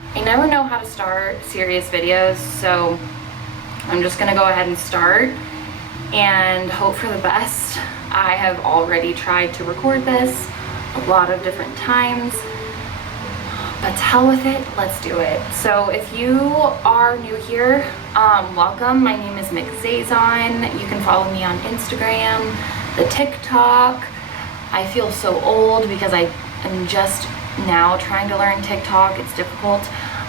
I never know how to start serious videos, so I'm just gonna go ahead and start and hope for the best. I have already tried to record this a lot of different times, but to hell with it, let's do it. So if you are new here, welcome. My name is Mick Zazon. You can follow me on Instagram, the TikTok. I feel so old because I am just now trying to learn TikTok. It's difficult.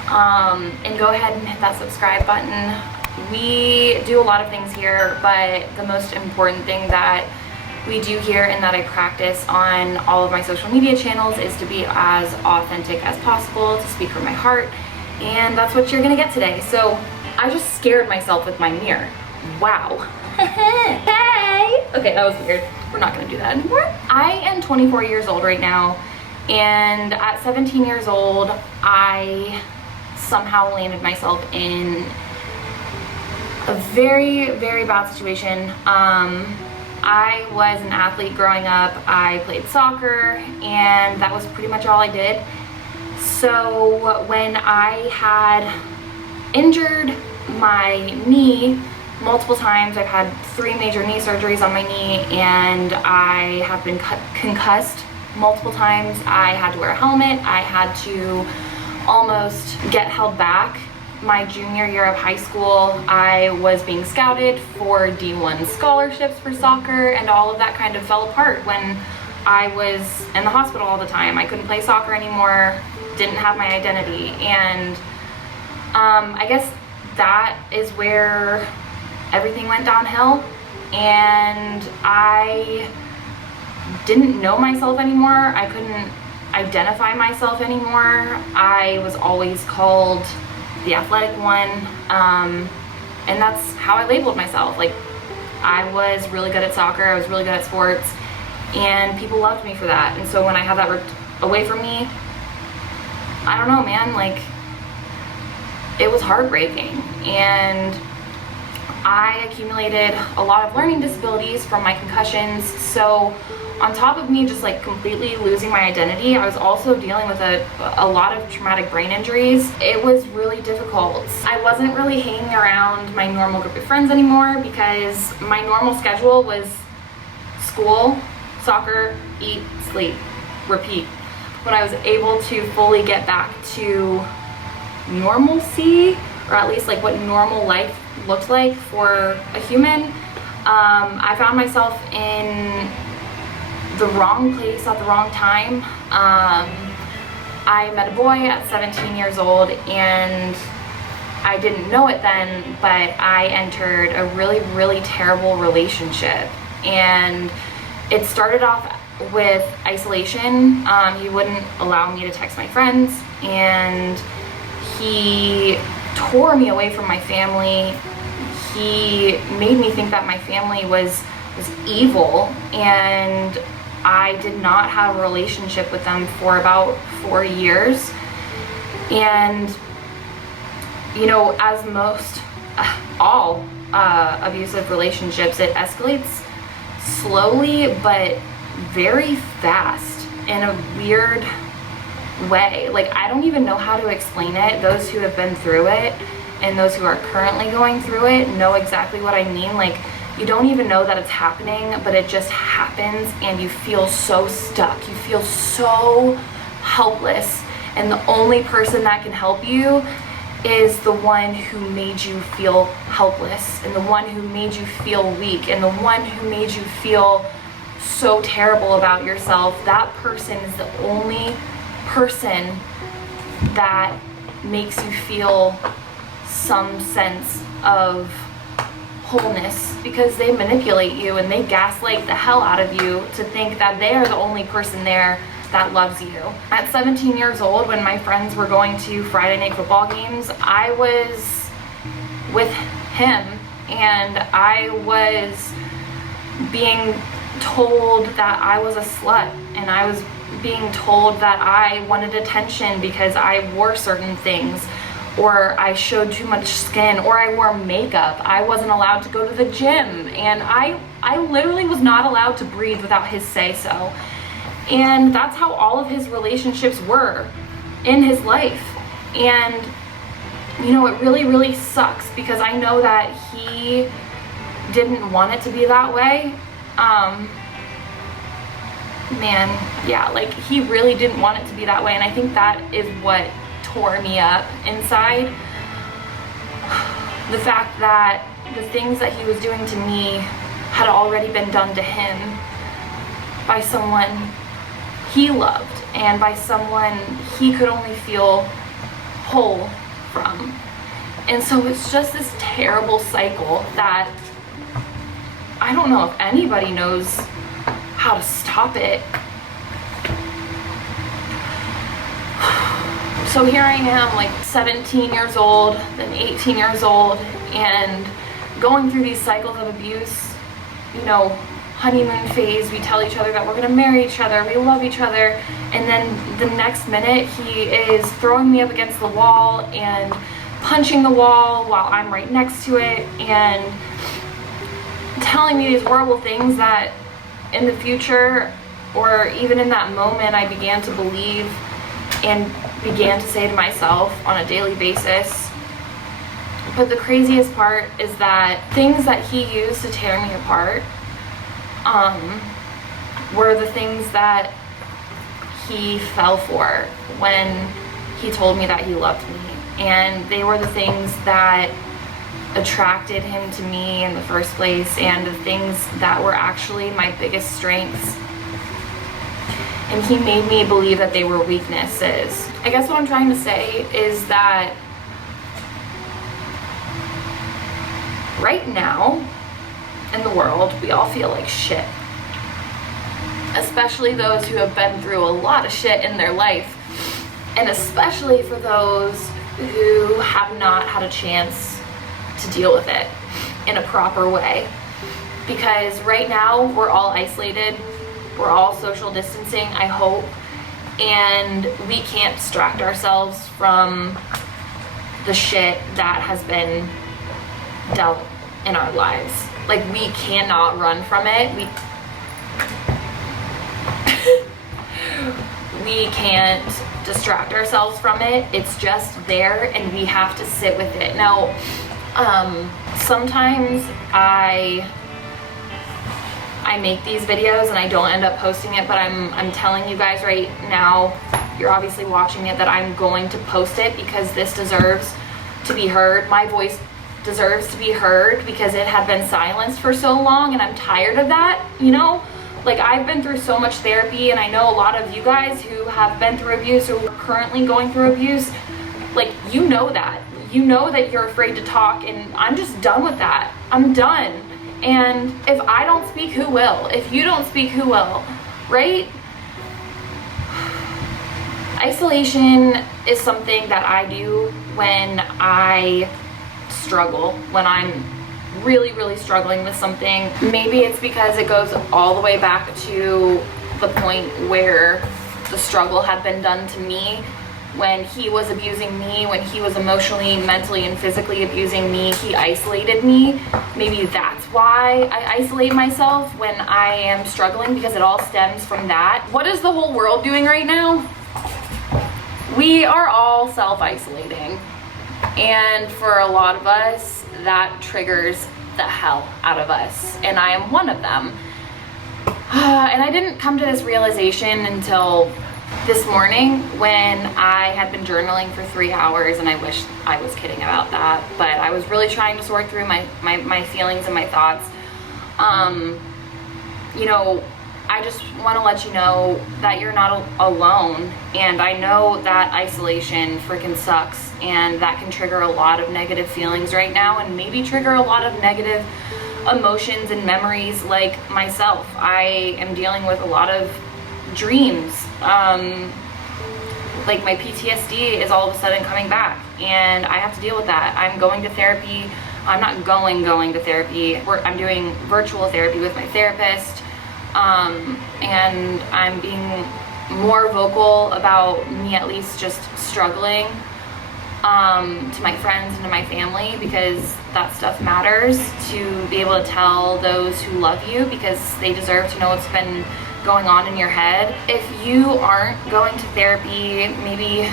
And go ahead and hit that subscribe button. We do a lot of things here, but the most important thing that we do here and that I practice on all of my social media channels is to be as authentic as possible, to speak from my heart, and that's what you're gonna get today. So I just scared myself with my mirror. Wow. Hey! Okay, that was weird. We're not gonna do that anymore. I am 24 years old right now, and at 17 years old, I somehow landed myself in a very, very bad situation. I was an athlete growing up. I played soccer, and that was pretty much all I did. So when I had injured my knee multiple times, I've had 3 major knee surgeries on my knee, and I have been concussed multiple times. I had to wear a helmet. I had to almost get held back. My junior year of high school, I was being scouted for D1 scholarships for soccer, and all of that kind of fell apart when I was in the hospital all the time. I couldn't play soccer anymore, didn't have my identity, and I guess that is where everything went downhill, and I didn't know myself anymore. I couldn't identify myself anymore. I was always called the athletic one, and that's how I labeled myself. Like, I was really good at soccer, I was really good at sports, and people loved me for that. And so when I had that ripped away from me, I don't know, man, like, it was heartbreaking. And I accumulated a lot of learning disabilities from my concussions. So on top of me just like completely losing my identity, I was also dealing with a lot of traumatic brain injuries. It was really difficult. I wasn't really hanging around my normal group of friends anymore because my normal schedule was school, soccer, eat, sleep, repeat. When I was able to fully get back to normalcy, or at least like what normal life looked like for a human, I found myself in the wrong place at the wrong time. I met a boy at 17 years old, and I didn't know it then, but I entered a really, really terrible relationship. And it started off with isolation. He wouldn't allow me to text my friends, and he tore me away from my family. He made me think that my family was evil, and I did not have a relationship with them for about 4 years. And you know, as most all abusive relationships, it escalates slowly but very fast in a weird way. Like, I don't even know how to explain it. Those who have been through it and those who are currently going through it know exactly what I mean. Like, you don't even know that it's happening, but it just happens, and you feel so stuck. You feel so helpless, and the only person that can help you is the one who made you feel helpless, and the one who made you feel weak, and the one who made you feel so terrible about yourself. That person is the only person that makes you feel some sense of wholeness, because they manipulate you and they gaslight the hell out of you to think that they are the only person there that loves you. At 17 years old, when my friends were going to Friday night football games, I was with him, and I was being told that I was a slut, and I was being told that I wanted attention because I wore certain things, or I showed too much skin, or I wore makeup. I wasn't allowed to go to the gym, and I literally was not allowed to breathe without his say-so. And that's how all of his relationships were in his life. And you know, it really, really sucks because I know that he didn't want it to be that way. Man, yeah, like he really didn't want it to be that way, and I think that is what tore me up inside. The fact that the things that he was doing to me had already been done to him by someone he loved and by someone he could only feel whole from. And so it's just this terrible cycle that I don't know if anybody knows how to stop it. So here I am, like 17 years old, then 18 years old, and going through these cycles of abuse. You know, honeymoon phase, we tell each other that we're gonna marry each other, we love each other, and then the next minute he is throwing me up against the wall and punching the wall while I'm right next to it and telling me these horrible things that in the future, or even in that moment, I began to believe and began to say to myself on a daily basis. But the craziest part is that things that he used to tear me apart were the things that he fell for when he told me that he loved me. And they were the things that attracted him to me in the first place, and the things that were actually my biggest strengths. And he made me believe that they were weaknesses. I guess what I'm trying to say is that right now in the world, we all feel like shit. Especially those who have been through a lot of shit in their life. And especially for those who have not had a chance to deal with it in a proper way. Because right now, we're all isolated. We're all social distancing, I hope. And we can't distract ourselves from the shit that has been dealt in our lives. Like, we cannot run from it. We can't distract ourselves from it. It's just there, and we have to sit with it. Now, sometimes I make these videos and I don't end up posting it, but I'm telling you guys right now, you're obviously watching it, that I'm going to post it because this deserves to be heard. My voice deserves to be heard because it had been silenced for so long, and I'm tired of that, you know? Like, I've been through so much therapy, and I know a lot of you guys who have been through abuse or are currently going through abuse, like, you know that. You know that you're afraid to talk, and I'm just done with that. I'm done. And if I don't speak, who will? If you don't speak, who will? Right? Isolation is something that I do when I struggle, when I'm really, really struggling with something. Maybe it's because it goes all the way back to the point where the struggle had been done to me. When he was abusing me, when he was emotionally, mentally, and physically abusing me, he isolated me. Maybe that's why I isolate myself when I am struggling, because it all stems from that. What is the whole world doing right now? We are all self-isolating. And for a lot of us, that triggers the hell out of us. And I am one of them. And I didn't come to this realization until this morning, when I had been journaling for 3 hours, and I wish I was kidding about that, but I was really trying to sort through my feelings and my thoughts. You know, I just want to let you know that you're not alone, and I know that isolation freaking sucks, and that can trigger a lot of negative feelings right now, and maybe trigger a lot of negative emotions and memories. Like myself, I am dealing with a lot of dreams. Like, my PTSD is all of a sudden coming back, and I have to deal with that. I'm going to therapy. I'm not going to therapy. I'm doing virtual therapy with my therapist, and I'm being more vocal about me at least just struggling to my friends and to my family, because that stuff matters, to be able to tell those who love you, because they deserve to know what's been going on in your head. If you aren't going to therapy, maybe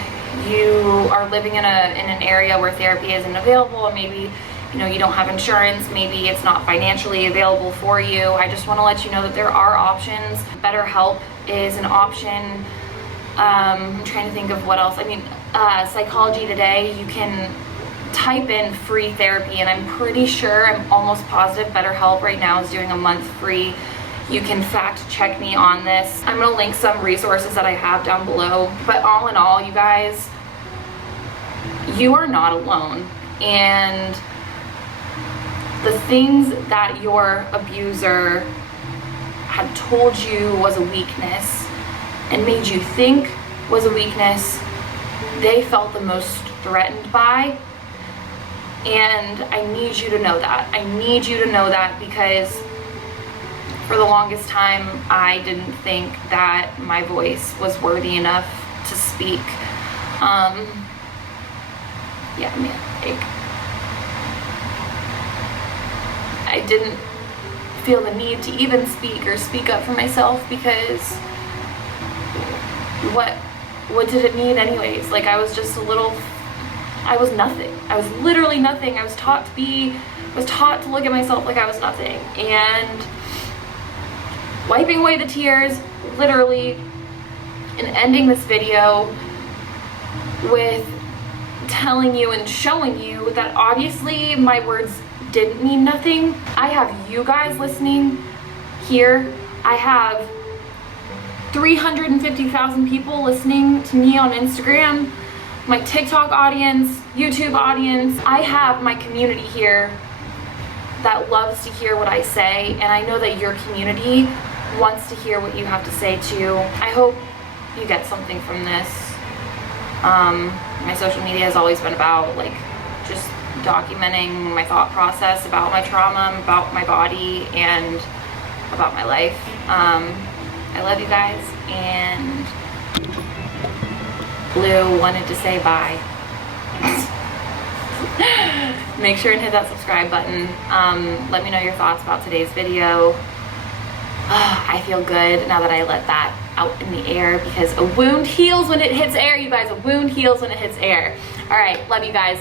you are living in an area where therapy isn't available, and maybe you don't have insurance, maybe it's not financially available for you, I just want to let you know that there are options. BetterHelp is an option. I'm trying to think of what else. I mean, Psychology Today, you can type in free therapy, and I'm pretty sure, I'm almost positive BetterHelp right now is doing a month free. You can fact check me on this. I'm gonna link some resources that I have down below. But all in all, you guys, you are not alone. And the things that your abuser had told you was a weakness and made you think was a weakness, they felt the most threatened by. And I need you to know that. I need you to know that, because for the longest time, I didn't think that my voice was worthy enough to speak. Yeah, man, I didn't feel the need to even speak or speak up for myself, because what did it need anyways? Like, I was just I was nothing. I was literally nothing. I was taught to look at myself like I was nothing. And wiping away the tears, literally, and ending this video with telling you and showing you that obviously my words didn't mean nothing. I have you guys listening here. I have 350,000 people listening to me on Instagram, my TikTok audience, YouTube audience. I have my community here that loves to hear what I say, and I know that your community wants to hear what you have to say too. I hope you get something from this. My social media has always been about just documenting my thought process about my trauma, about my body, and about my life. I love you guys, and Blue wanted to say bye. Make sure and hit that subscribe button. Let me know your thoughts about today's video. I feel good now that I let that out in the air, because a wound heals when it hits air, you guys. A wound heals when it hits air. All right, love you guys.